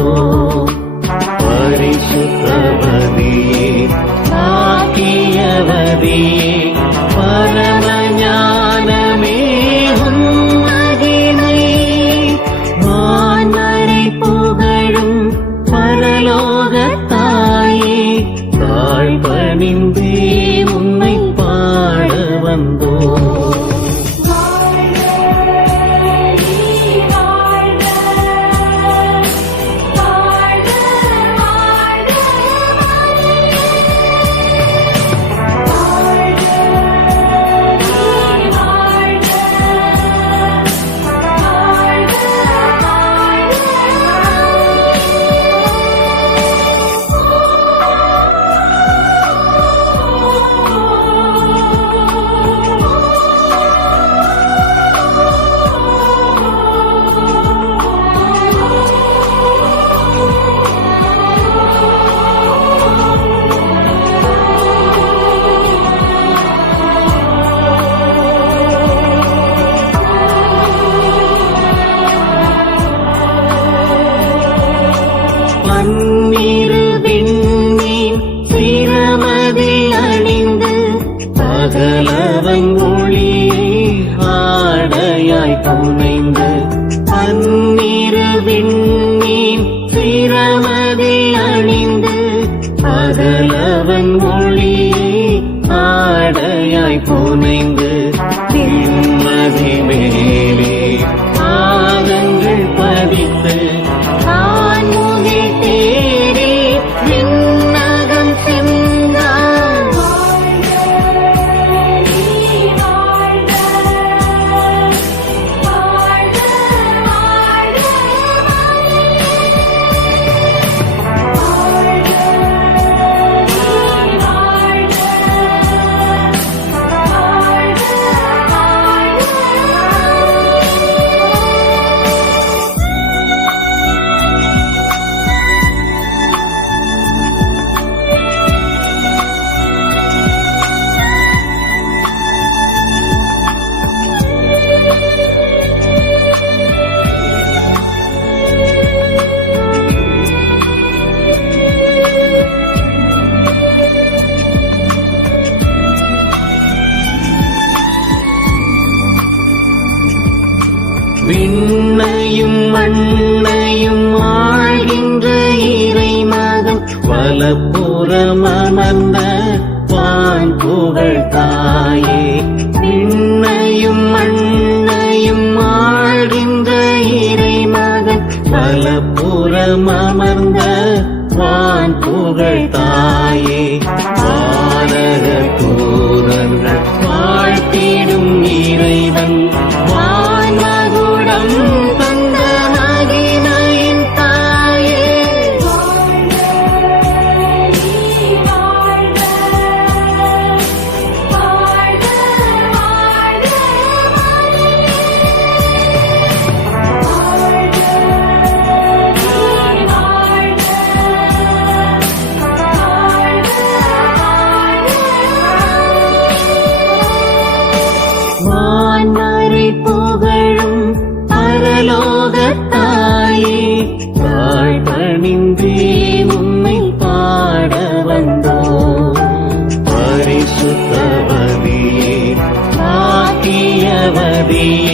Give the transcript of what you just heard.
Oh. பகலவன் ஒளியை ஆடையாய் புனைந்து பன்னிரு விண்மீன் அணிந்து பகலவன் ஒளியை ஆடையாய் புனைந்து திருமதி மேலே பாதங்கள் பதித்து விண்ணையும் மண்ணையும் ஆழ்கின்ற இறை மகன் வலப்புறம் அமர்ந்த வான் புகழ் தாயே. விண்ணையும் மண்ணையும் ஆழ்கின்ற இறை மகன் வலப்புறம் அமர்ந்த வான் புகழ் தாயே. ti.